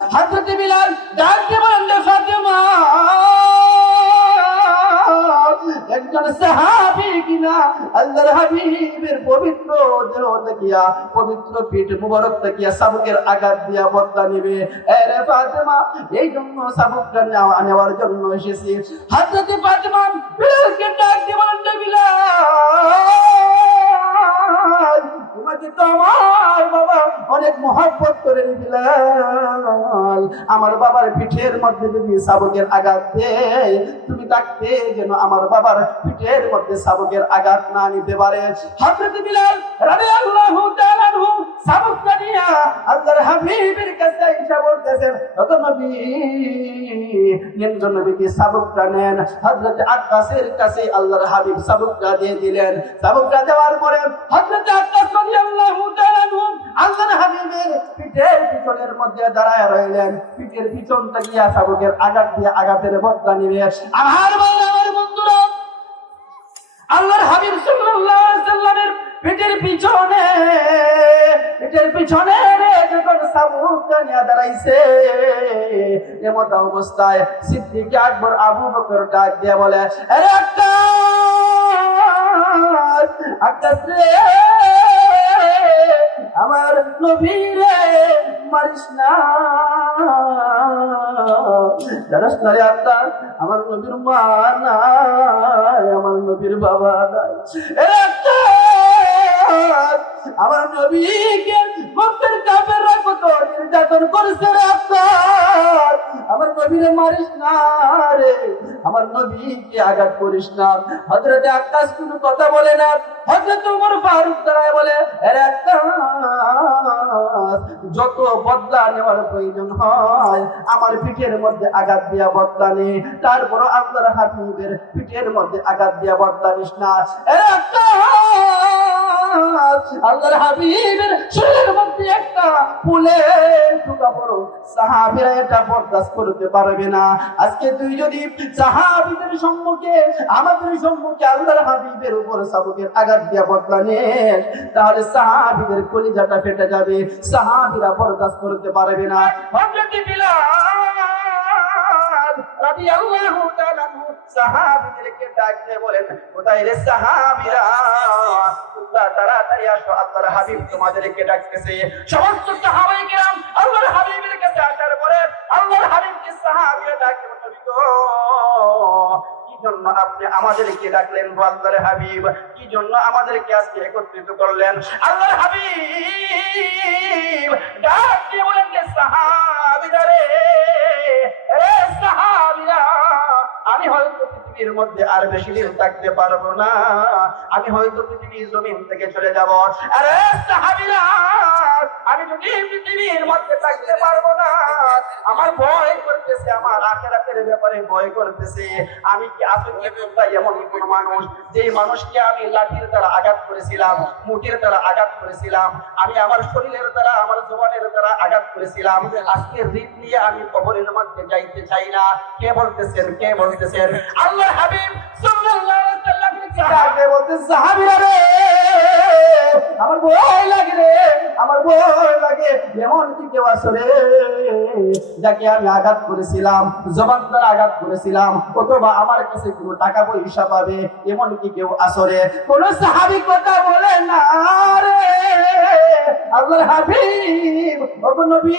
হযরত বিলাল ডাক দিয়ে বললেন, ফাতেমা একজন সাহাবী কিনা আল্লাহর হাবিবের পবিত্র দেহ তাকিয়া, পবিত্র পিঠ মুবারক তাকিয়া সাবুকের আঘাত দিয়া বদলা নিবে। আরে ফাতেমা, এই জন্য সাবুকটা নেওয়ার জন্য এসেছি। হযরত ফাতেমা বিলালকে ডাক দিয়ে বললেন, বিলাল তোমাকে তো আমার বাবা অনেক মহব্বত করে। বিলাল, আমার বাবার পিঠের মধ্যে যদি সাবুকের আঘাত দেয়, তুমি ডাকতে যেন আমার বাবার পিঠের মধ্যে সাবুকের আঘাত না নিতে পারে। হযরত বিলাল রাদিয়াল্লাহু তাআলা আনহু সাবুকটা নিয়ে আল্লাহর হাবিবের কাছে এসে বলতেছেন, ওগো নবী, নির্জন নবী কি সাবুকটা নেন। হযরত আক্কাসের কাছে আল্লাহর হাবিব সাবুকটা দিয়ে দিলেন। সাবুকটা দেওয়ার পরে হযরত আক্কাস রাদিয়াল্লাহু তাআলা আনহু আল্লাহর হাবিবের পিঠের পিছনের মধ্যে দাঁড়ায় রইলেন। পিঠের পিছনটা গিয়া সাবুকের আঘাত দিয়ে আঘাতের বদলা নিবে। আমার বন্ধুরা, আল্লাহর হাবিব সাল্লাল্লাহু আলাইহি ওয়াসাল্লামের পিঠের পিছনে যখন সাবুকটা নিয়ে দাঁড়াইছে, এমত অবস্থায় সিদ্দিক আকবর আবু বকর ডাক দিয়ে বলে, আরে আক্কাস রে, আমার নবীরে মারিস না, জানাস না রে আক্কাস, আমার নবীর মা নাই, আমার নবীর বাবা নাই। আমার নবীকে মক্কার কাফেররা কত নির্যাতন করেছে রে আক্কাস, আমার নবীরে মারিস না রে, আমার নবীকে আঘাত করিস না। হযরত আক্কাস কোনো কথা বলে না। হযরত ওমর ফারুক দাঁড়ায় বলে, আরে আক্কাস, যত বদলা নেওয়ার প্রয়োজন হয় আমার পিঠের মধ্যে আঘাত দিয়া বদলা নে, তারপর আল্লাহর হাবিবের পিঠের মধ্যে আঘাত দিয়া বদলা নিস না। আরে আক্কাস, আল্লাহর হাবিবের শরীরের মধ্যে একটা ফুলে ঢুকা পড়ো, সাহাবীরা এটা বরদাস্ত করতে পারবে না। আজকে তুই যদি সাহাবীদের সম্মুখে, আমাদের সম্মুখে আল্লাহর হাবিবের উপর সাবুকের আঘাত দিয়া বদলা নেস, তাহলে সাহাবীদের কলিজাটা ফেটে যাবে, সাহাবীরা বরদাস্ত করতে পারবে না। হযরত বিলাল রাদিয়াল্লাহু তাআলা সাহাবীদেরকে ডাক দিয়ে বলেন, কোথায় রে সাহাবীরা, তোমরা তাড়াতাড়ি আসো, আল্লাহর হাবিব তোমাদেরকে ডাকতেছে। সমস্ত সাহাবায়ে কেরাম আল্লাহর হাবিবের কাছে আসার পরে আল্লাহর হাবিবকে সাহাবীরা ডাকে, কি জন্য আপনি আমাদেরকে ডাকলেন গো আল্লাহর হাবিব, কি জন্য আমাদেরকে আজকে একত্রিত করলেন? আল্লাহর হাবিব ডাক দিয়ে বলেন, সাহাবীরা রে, সাহাবীরা, আমি হয়তো পৃথিবীর মধ্যে আর বেশি দিন থাকতে পারবো না, আমি হয়তো পৃথিবীর জমিন থেকে চলে যাব। আরে সাহাবীরা, আমি যদি পৃথিবীর মধ্যে থাকতে পারবো না, আমার ভয় করতেছে, আমার আখিরাতের ব্যাপারে ভয় করতেছে। আমি কি আসলে এমন কোন মানুষ, যে মানুষকে আমি লাঠির দ্বারা আঘাত করেছিলাম, মুঠির দ্বারা আঘাত করেছিলাম, আমি আমার শরীরের দ্বারা, আমার জবানের দ্বারা আঘাত করেছিলাম, আজকে ঋণ নিয়ে আমি কবরের মধ্যে যাইতে চাই না। কে বলতেছেন? কে বলতেছেন? আল্লাহর হাবিব সাল্লাল্লাহু আলাইহি ওয়াসাল্লাম বলতে, সাহাবীরা রে, আমার ভয় লাগে রে, আমার ভয় লাগে। এমন কি কেউ আসলে যাকে আমি আঘাত করেছিলাম, জবান দ্বারা আঘাত করেছিলাম, অথবা আমার কাছে কোনো টাকা পয়সা পাবে, এমন কি কেউ আসলে? কোন সাহাবী কথা বলে না রে। আল্লাহর হাবিব, ওগো নবী,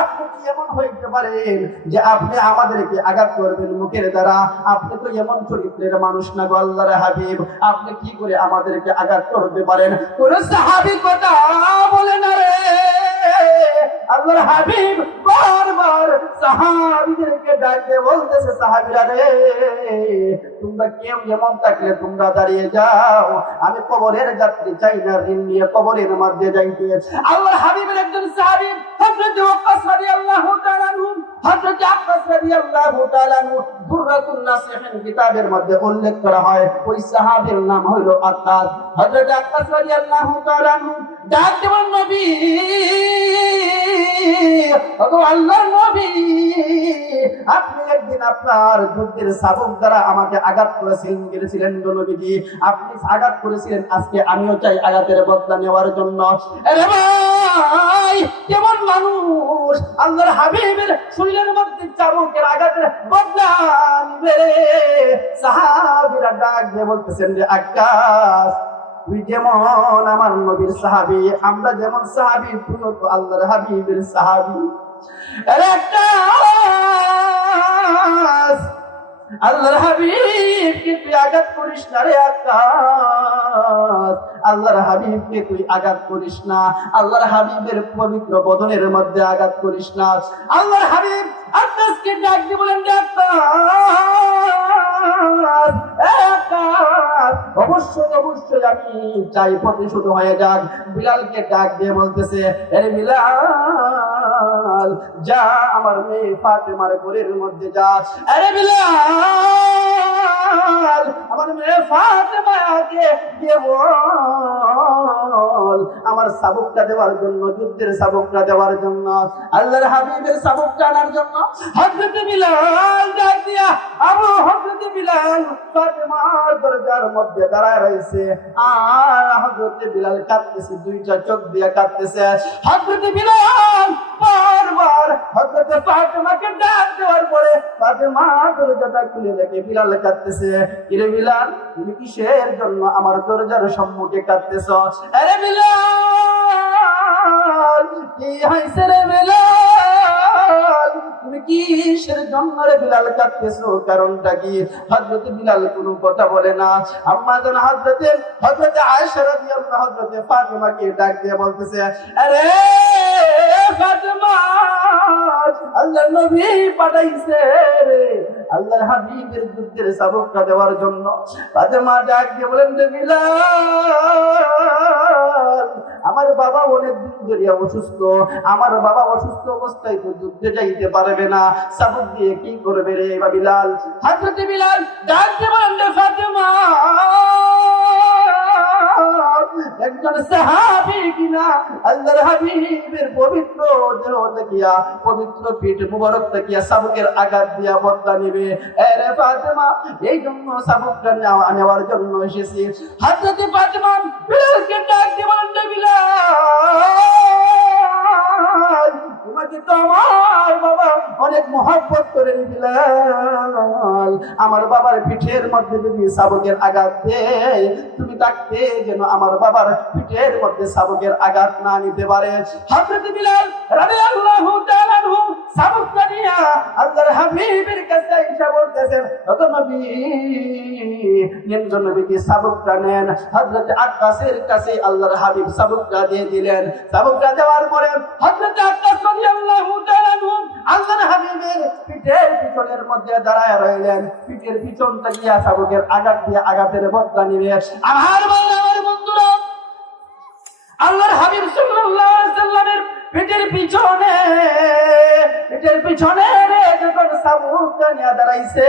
আপনি কি এমন হইতে পারেন যে আপনি আমাদেরকে আঘাত করবেন মুখের দ্বারা? আপনি তো এমন চরিত্রের মানুষ না গো আল্লাহর হাবিব, আপনি কি করে আমাদেরকে আঘাত করতে পারেন? কোন সাহাবী কথা বলে না রে। আল্লাহর হাবিব বারবার সাহাবীদেরকে ডাকে বলতেছে, সাহাবীরা রে, তোমরা কেউ যেমন থাকলে তোমরা দাঁড়িয়ে যাও, আমি কবরের যাত্রী চাই না, ঋণ নিয়ে কবরের মধ্যে যাইতে। আল্লাহর হাবিবের একজন সাহাবী হযরত আক্কাস রাদিয়াল্লাহু তাআলা আনহু, হযরত আক্কাস রাদিয়াল্লাহু তাআলা আনহু দুররাতুন নাসিহিন কিতাবের মধ্যে উল্লেখ করা হয়, ওই সাহাবীর নাম হলো আক্কাস। হযরত আক্কাস রাদিয়াল্লাহু তাআলা আনহু ডাক দেন, নবী ওগো আল্লাহর নবী, আপনি একদিন আপনার যুদ্ধের শাবক দ্বারা আমাকে আঘাত করেছিলেন গো নবীজি, আপনি আঘাত করেছিলেন, আজকে আমিও চাই আঘাতের বদলা নেওয়ার জন্য। আরে ভাই, কেমন মানুষ আল্লাহর হাবিবের শরীরের মধ্যে চাবুকের আঘাতের বদলা নিবে? সাহাবীরা ডাক দিয়ে বলতেছেন যে আকাশ, তুই যেমন আমার নবীর সাহাবী, আমরা যেমন সাহাবী, তুইও তো আল্লাহর হাবিবের সাহাবী। আরে আকাশ, আল্লাহর হাবিবকে তুই আঘাত করিস না রে আকাশ, আল্লাহর হাবিবকে তুই আঘাত করিস না, আল্লাহর হাবিবের পবিত্র বদনের মধ্যে আঘাত করিস না। আল্লাহর হাবিব আকাশকে ডাক দিয়ে বলেন যে অবশ্যই অবশ্যই আমি চাই প্রতিশোধ হয়ে যাক। বিলালকে ডাক দিয়ে বলতেছে, আরে বিলাল, যা আমার মেয়ে ফাতেমার ঘরের মধ্যে যা। আরে বিলাল, আমার মেয়ে ফাতেমাকে দিয়ে বল আমার শাবকটা দেওয়ার জন্য, যুদ্ধের শাবকটা দেওয়ার জন্য, আল্লাহর হাবিবের শাবকটা আনার জন্য। হযরত বিলাল ডাক দিয়া, আবু হযরত বিলাল ফাতেমার দরজার মধ্যে দাঁড়ায় রয়েছে, আর হযরত বিলাল কাঁদতেছে, দুইটা চোখ দিয়ে কাঁদতেছে। হযরত বিলাল বারবার হযরত ফাতেমাকে ডাক দেওয়ার পরে ফাতেমা দরজাটা খুলে দেখে বিলাল কাঁদতেছে। কিরে বিলাল, তুমি কিসের জন্য আমার দরজার সম্মুখে কাঁদতেছ? আরে বিলাল, কি হইছে রে বিলাল, তুমি কিসের জন্য রে বিলাল কাঁদতেছো? কারণটা কি? হযরত বিলাল কোনো কথা বলে না। আম্মা জান হযরত আয়েশা রাদিয়াল্লাহু, হযরত ফাতেমাকে ডাক দিয়ে বলতেছে, আরে ফাতেমা, আল্লাহর নবী পাঠাইছে রে আল্লাহর হাবিবের যুদ্ধের শাবকটা দেওয়ার জন্য। ফাতেমা ডাক দিয়ে বলেন যে বিলাল, আমার বাবা অনেক দিন ধরে অসুস্থ, আমার বাবা অসুস্থ অবস্থায় তো যুদ্ধে যাইতে পারবে না, শাবক দিয়ে কি করবে রে বিলাল? হযরত বিলাল ডাক দিয়ে বলেন যে ফাতেমা, একজন সাহাবী কিনা আল্লাহর হাবিবের পবিত্র দেহ দেখিয়া, পবিত্র পিঠ মুবারক দেখিয়া শাবকের আঘাত দিয়া বদলা নেবে। আরে ফাতেমা, এই জন্য শাবকটা নেওয়ার জন্য এসেছি। হযরত ফাতেমা বিলালকে ডাক দিয়ে বলেন যে বিলাল, তোমাকে তো আমার বাবা অনেক মহব্বত করেন বিলাল, আমার বাবার পিঠের মধ্যে যদি শাবকের আঘাত দেয়, তুমি তাকে যেন আমার বাবার পিঠের মধ্যে শাবকের আঘাত না নিতে পারে। হযরত বিলাল রাদিয়াল্লাহু তাআলা আনহু শাবকটা নিয়ে আল্লাহর হাবিবের কাছে এসে বলতেছেন, ওগো নবী, নেন গো নবী, কি শাবকটা নেন। হযরত আক্কাসের কাছে আল্লাহর হাবিব শাবকটা দিয়ে দিলেন। শাবকটা দেওয়ার পরে হযরত আক্কাস রাদিয়াল্লাহু তাআলা আনহু আল্লাহর হাবিবের পিঠের পিছনের মধ্যে দাঁড়ায় রইলেন। পিঠের পিছনটা গিয়া শাবকের আঘাত দিয়ে আঘাতের বদলা নিবে। আমার বন্ধুরা, আল্লাহর হাবিব সাল্লাল্লাহু আলাইহি সাল্লামের পিঠের পিছনে যখন শাবকটা নিয়ে দাঁড়াইছে,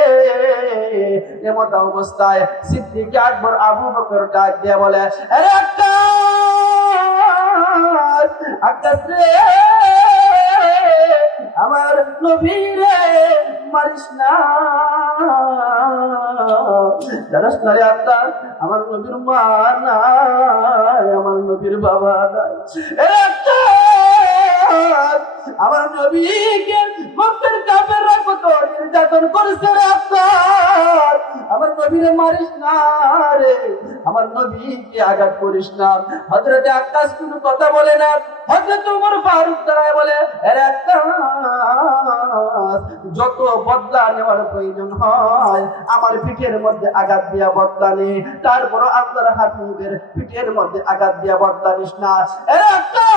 এমত অবস্থায় সিদ্দিক আকবর আবু বকর ডাক দিয়ে বলে, আরে আকাশ রে, আমার নবীরে মারিস না, জানাস না রে আকাশ, আমার নবীর মা নাই, আমার নবীর বাবা নাই। আমার নবীকে মক্কার কাফেররা কত নির্যাতন করেছে রে আকাশ, আমার নবীরে মারিস না রে, আমার নবীকে আঘাত করিস না। হযরত আকাশ কোনো কথা বলে না। হযরত ওমর ফারুক দাঁড়ায় বলে, আরে আকাশ, যত বদলা নেওয়ার প্রয়োজন হয় আমার পিঠের মধ্যে আঘাত দিয়া বদলা নে, তারপর আল্লাহর হাবিবের পিঠের মধ্যে আঘাত দিয়া বদলা নিস না। আরে আকাশ,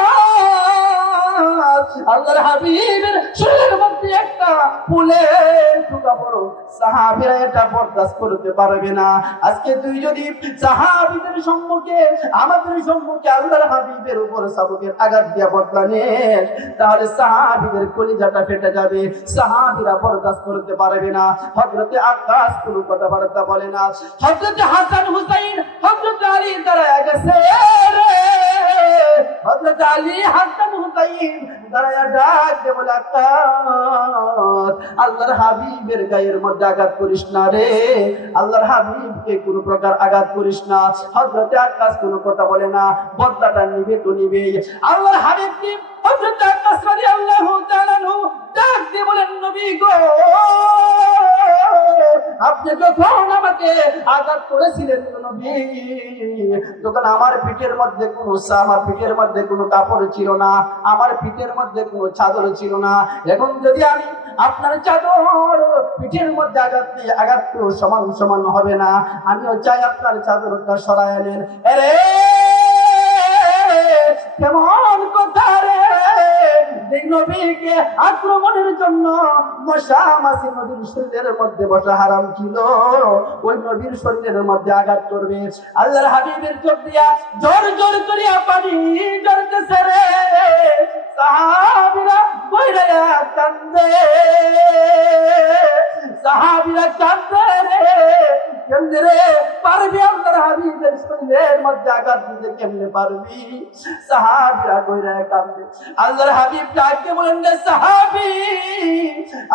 আল্লাহর হাবিবের শরীরের মধ্যে একটা ফুলের টুকা পড়ো, সাহাবীরা এটা বরদাস্ত করতে পারবে না। আজকে তুই যদি সাহাবীদের সম্মুখে, আমাদের সম্মুখে আল্লাহর হাবিবের উপর শাবকের আঘাত দিয়া বদলা নেস, তাহলে সাহাবীদের কলিজাটা ফেটে যাবে, সাহাবীরা বরদাস্ত করতে পারবে না। হযরত আকাশ কোনো কথাবার্তা বলে না। হযরত হাসান হুসাইন, হযরত আলী দাঁড়ায় গেছে রে হযরত আলী হাসান হুসাইন দাঁড়ায়া ডাক দিয়ে বলে, আক্কাস, আল্লাহর হাবিবের গায়ের মধ্যে আঘাত করিস না রে, আল্লাহর হাবিবকে কোনো প্রকার আঘাত করিস না। হযরত আক্কাস কোনো কথা বলে না, বদলাটা নিবে তো নিবে। আল্লাহর হাবিবকে হযরত আক্কাস রাদিয়াল্লাহু তাআলা আনহু ডাক দিয়ে বলেন, নবী গো, আপনি যখন আমাকে আঘাত করেছিলেন নবী, তখন আমার পিঠের মধ্যে আমার পিঠের মধ্যে কোনো কাপড় ছিল না, আমার পিঠের মধ্যে কোনো চাদর ছিল না। এখন যদি আমি আপনার চাদর পিঠের মধ্যে আঘাত সমান সমান হবে না, আমিও চাই আপনার চাদরটা সরায় আনেন। আরে কেমন কথা রে, যে নবীকে আক্রমণের জন্য মশা মাছি নবীর শরীরের মধ্যে বসা হারাম ছিল, ওই নবীর শরীরের মধ্যে আঘাত করবে। আল্লাহর হাবিবের চোখ দিয়া জোর জোর করিয়া পানি ঝরতেছে রে। সাহাবীরা বইরা কান্দে, সাহাবীরা কান্দে রে, কেমনে রে পারবি আল্লাহর হাবিবের শরীরের মধ্যে আঘাত দিতে, কেমনে পারবি? সাহাবীরা বইরা কান্দে। আল্লাহর হাবিব ডাকতে বলেন, রে সাহাবী,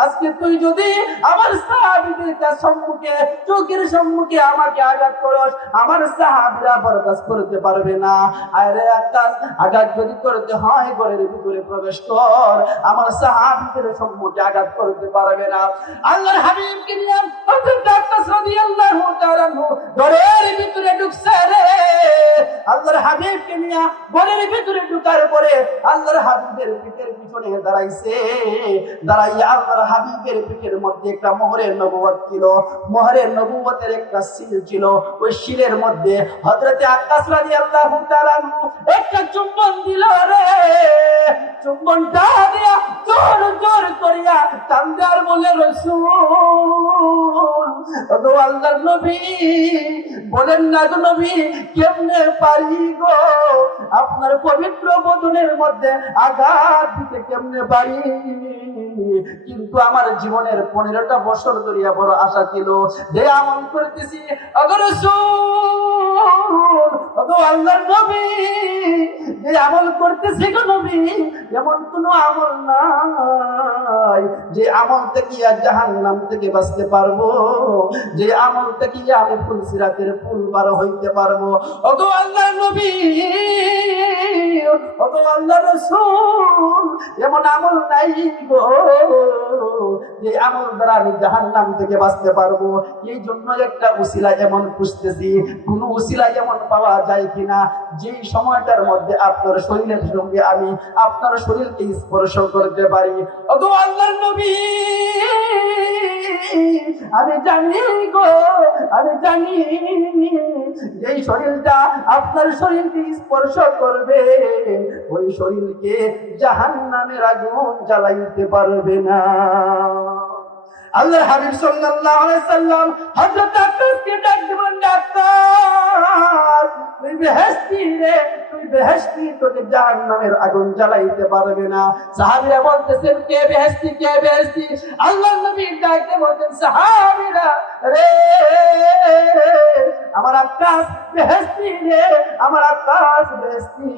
আজকে তুই যদি আমার সাহাবীদের সম্মুখে, চোখের সম্মুখে আমাকে আঘাত করস, আমার সাহাবীরা বরদাস্ত করতে পারবে না। আরে আকাশ, আঘাত যদি করতে হয় ঘরের ভিতরে প্রবেশ কর, আমার সাহাবীদের সম্মুখে আঘাত করতে পারবে না। আল্লাহর হাবিবকে নিয়ে হযরত আকাশ রাদিয়াল্লাহু তাআলা ঘরের ভিতরে ঢুকছে রে। আল্লাহর হাবিবকে নিয়ে ঘরের ভিতরে ঢুকার পরে আল্লাহর হাবিবের পিঠের পিছনে দাঁড়াইছে। দাঁড়াইয়া আল্লাহর হাবিবের পিঠের মধ্যে একটা মোহরের নবুয়ত ছিল, মোহরের নবুয়তের একটা সিল ছিল। ওই সিলের মধ্যে হযরত আকাশ রাদিয়াল্লাহু তাআলা একটা চুম্বন দিল রে। চুম্বনটা দিয়া জোর জোর করিয়া কান্দে আর বলে, রাসূল, ওগো আল্লাহর নবী, বলেন না গো নবী, কেমনে পারি গো আপনার পবিত্র বদনের মধ্যে আঘাত দিতে, কেমনে পারি? কিন্তু আমার জীবনের 15টা বছর ধরিয়া বড় আশা ছিল, যে আমল করতেছি, ওগো রাসূল, ওগো আল্লাহর নবী, যে আমল করতেছি গো নবী, এমন কোন আমল নাই যে আমল থেকে জাহান্নাম থেকে বাঁচতে পারবো, যে আমল থেকে আমি ফুলসিরাতের পুল পার হইতে পারবো। ওগো আল্লাহর নবী, ওগো আল্লাহর রাসূল, এমন আমল নাই গো যে আমল দ্বারা আমি জাহান্নাম থেকে বাঁচতে পারবো। এই জন্য একটা উসিলা এমন খুঁজতেছি, কোন উসিলা এমন পাওয়া যায় কিনা যে সময়টার মধ্যে আপনার শরীরের সঙ্গে আমি আপনার শরীরকে স্পর্শ করতে পারি। ওগো আল্লাহর নবী, আমি জানি গো, আমি জানি যেই শরীরটা আপনার শরীরকে স্পর্শ করবে, ওই শরীরকে জাহান্নামের আগুন জ্বালাইতে পারবে না। আল্লাহর হাবিব সাল্লাল্লাহু আলাইহি সাল্লাম হযরত আকাশকে ডাক দিলেন, আকাশ, তুই বেহেশতি রে, তুই বেহেশতি, তোকে জাহান্নামের আগুন জ্বালাইতে পারবে না। সাহাবীরা বলতেছেন, কে বেহেশতি, কে বেহেশতি? আল্লাহর নবী ডাক দিয়ে বলেন, সাহাবীরা রে, আমার আকাশ বেহেশতি রে, আমার আকাশ বেহেশতি,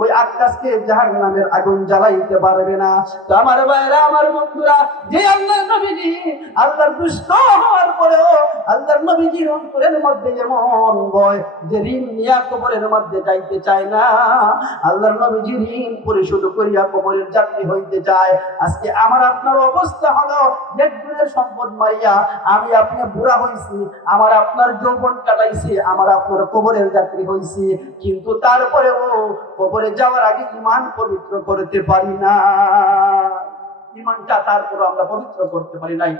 ওই আকাশকে জাহান্নামের আগুন জ্বালাইতে পারবে না। তো আমার ভাইরা, আমার বন্ধুরা, যে আল্লাহর নবীজি আল্লাহর দুষ্ট হওয়ার পরেও আল্লাহর নবীজির অন্তরের মধ্যে যেমন ভয়, যে ঋণ নিয়ে কবরের মধ্যে যাইতে চায় না, আল্লাহর নবীজি ঋণ পরিশোধ করিয়া কবরের যাত্রী হইতে চায়। আজকে আমার আপনার অবস্থা হলো, নেটগুলোর সম্পদ মাইয়া আমি আপনি বুড়া হইছি, আমার আপনার যৌবন কাটাইছি, আমার আপনার কবরের যাত্রী হইছি, কিন্তু তারপরেও কবরে যাওয়ার আগে ঈমান পবিত্র করতে পারি না। ঈমানটা তারপর আমরা পবিত্র করতে পারি নাই।